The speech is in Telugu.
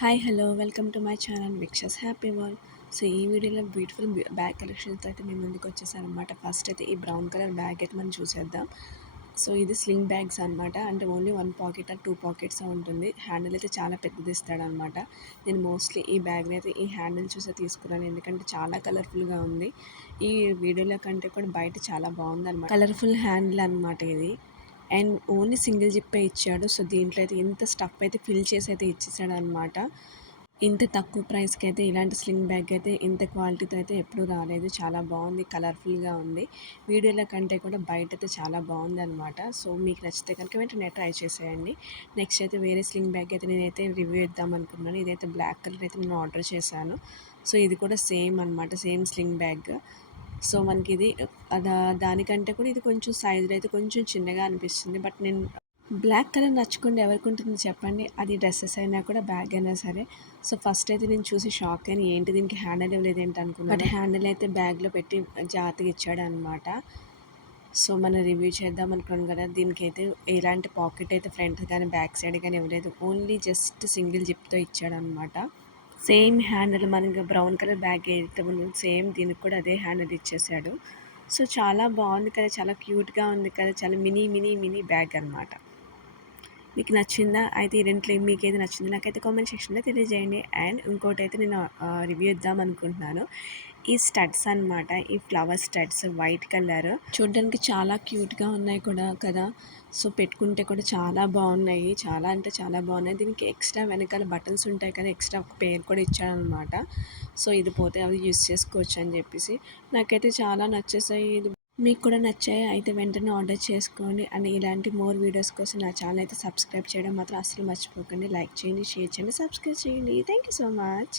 Hi hello welcome to my channel విక్షస్ హ్యాపీ వరల్డ్. సో ఈ వీడియోలో బ్యూటిఫుల్ బ్యాగ్ కలెక్షన్స్తో అయితే మేము ముందుకు వచ్చేసాను అనమాట. ఫస్ట్ అయితే ఈ బ్రౌన్ కలర్ బ్యాగ్ అయితే మనం చూసేద్దాం. సో ఇది స్లింగ్ బ్యాగ్స్ అనమాట. అంటే ఓన్లీ 1 పాకెట్ ఆర్ 2 పాకెట్స్ ఉంటుంది. హ్యాండిల్ అయితే చాలా పెద్దది ఇస్తాడనమాట. నేను మోస్ట్లీ ఈ బ్యాగ్ని అయితే ఈ హ్యాండిల్ చూసే తీసుకున్నాను, ఎందుకంటే చాలా కలర్ఫుల్గా ఉంది. ఈ వీడియోలో కంటే కూడా బయట చాలా బాగుంది అనమాట. కలర్ఫుల్ హ్యాండిల్ అనమాట ఇది. అండ్ ఓన్లీ సింగిల్ జిప్పే ఇచ్చాడు. సో దీంట్లో అయితే ఇంత స్టఫ్ అయితే ఫిల్ చేసి అయితే ఇచ్చేసాడు అనమాట. ఇంత తక్కువ ప్రైస్కి అయితే ఇలాంటి స్లింగ్ బ్యాగ్ అయితే ఇంత క్వాలిటీతో అయితే ఎప్పుడూ రాలేదు. చాలా బాగుంది, కలర్ఫుల్గా ఉంది. వీడియోలో కంటే కూడా బయట అయితే చాలా బాగుంది అనమాట. సో మీకు నచ్చితే కనుక వెంటనే ట్రై చేసేయండి. నెక్స్ట్ అయితే వేరే స్లింగ్ బ్యాగ్ అయితే నేనైతే రివ్యూ ఇద్దాం అనుకున్నాను. ఇదైతే బ్లాక్ కలర్ అయితే నేను ఆర్డర్ చేశాను. సో ఇది కూడా సేమ్ అనమాట, సేమ్ స్లింగ్ బ్యాగ్. సో మనకి ఇది దానికంటే కూడా ఇది కొంచెం సైజులో అయితే కొంచెం చిన్నగా అనిపిస్తుంది. బట్ నేను బ్లాక్ కలర్ నచ్చకుండా ఎవరికి ఉంటుంది చెప్పండి, అది డ్రెస్సెస్ అయినా కూడా బ్యాగ్ అయినా సరే. సో ఫస్ట్ అయితే నేను చూసి షాక్ అయిన, ఏంటి దీనికి హ్యాండిల్ ఇవ్వలేదు ఏంటి అనుకున్నాను. బట్ హ్యాండిల్ అయితే బ్యాగ్లో పెట్టి జాగ్రత్తగా ఇచ్చాడు అనమాట. సో మనం రివ్యూ చేద్దాం అనుకున్నాను కదా, దీనికైతే ఎలాంటి పాకెట్ అయితే ఫ్రంట్ కానీ బ్యాక్ సైడ్ కానీ ఇవ్వలేదు. ఓన్లీ జస్ట్ సింగిల్ జిప్తో ఇచ్చాడు అనమాట. సేమ్ హ్యాండిల్ మనకి బ్రౌన్ కలర్ బ్యాగ్ ఏదైతే ఉందో సేమ్ దీనికి కూడా అదే హ్యాండిల్ ఇచ్చేసాడు. సో చాలా బాగుంది కదా, చాలా క్యూట్గా ఉంది కదా, చాలా మినీ మినీ మినీ బ్యాగ్ అనమాట. మీకు నచ్చిందా? అయితే ఈ రెంట్లో మీకు ఏది నచ్చిందో నాకైతే కామెంట్ సెక్షన్లో తెలియజేయండి. అండ్ ఇంకోటి అయితే నేను రివ్యూ ఇద్దాం అనుకుంటున్నాను. ఈ స్టడ్స్ అనమాట, ఈ ఫ్లవర్ స్టడ్స్ వైట్ కలర్ చూడడానికి చాలా క్యూట్గా ఉన్నాయి కూడా కదా. సో పెట్టుకుంటే కూడా చాలా బాగున్నాయి, చాలా అంటే చాలా బాగున్నాయి. దీనికి ఎక్స్ట్రా వెనకాల బటన్స్ ఉంటాయి కదా, ఎక్స్ట్రా ఒక పేరు కూడా ఇచ్చాడనమాట. సో ఇది పోతే అవి యూస్ చేసుకోవచ్చు అని చెప్పేసి నాకైతే చాలా నచ్చేసాయి. ఇది మీకు కూడా నచ్చాయి అయితే వెంటనే ఆర్డర్ చేసుకోండి. అండ్ ఇలాంటి మోర్ వీడియోస్ కోసం నా ఛానల్ అయితే సబ్స్క్రైబ్ చేయడం మాత్రం అస్సలు మర్చిపోకండి. లైక్ చేయండి, షేర్ చేయండి, సబ్స్క్రైబ్ చేయండి. Thank you so much.